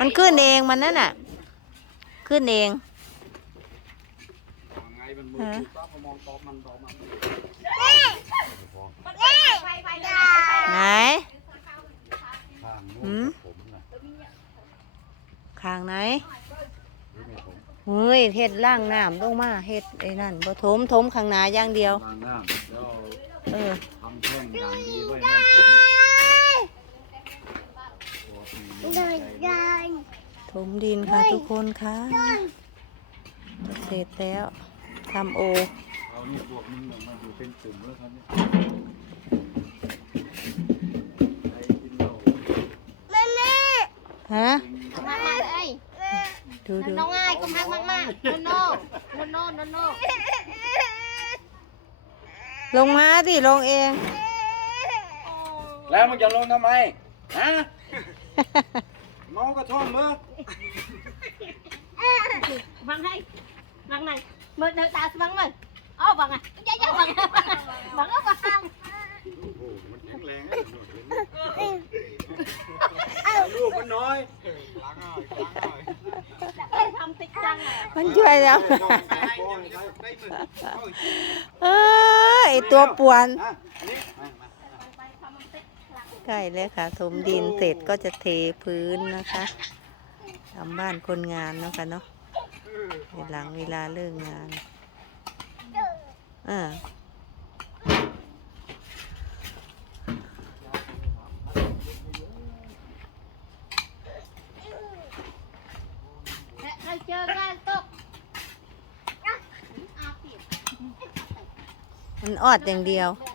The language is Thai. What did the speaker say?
มันขึ้นเองมันนั่นน่ะ ขึ้นเองไงมันมือถูกต้องมองตอบมันตอบมันไฟไฟไหนข้างหืนู้มนผมนะข้างไหนหรือไม่ผมเฮ้ยเฮ็ดล่างน้ำลงมาเฮ็ดไอ้นั่นบ่ถมถมข้างหน้าอย่างเดียววางน้ำแล้วเออทำแท่งอย่างดีไว้น้ำผม เดินเดิน ถ มดินค่ะทุกคนค่ะจะเสร็จแล้วทำโอเอานี่พวกมึงน่ะมาอยู่เป็นกลุ่มแล้วครับเนี่ยใครกินเหล้าแม่แม่ฮะมามาเลยดูดูน้องง่ายก็มากมากมากโนโนโนโนโนลงมาดิลงเอง แล้วมึงจะลงทำไมฮะ เมากระท่อมเมื่อบังให้บังไหนมื่อเดินตาสบังเลยอ๋อบังไงยัยยัยบังบังก็บังโอ้โหมันแข็งแรงนะลูกมันน้อยล้างหน่อยล้างหน่อยได้ทำติ๊กจังเลยมันช่วยแล้วเออไอตัวป่วนอะอันนี้มามา ใกล้แล้วค่ะถมดินเสร็จก็จะเทพื้นนะคะทำบ้านคนงานเนาะค่ะเนาะหลังเวลาเลิกงานอ่าเคยเจอกันตกอาผิดมันออดอย่างเดียวเ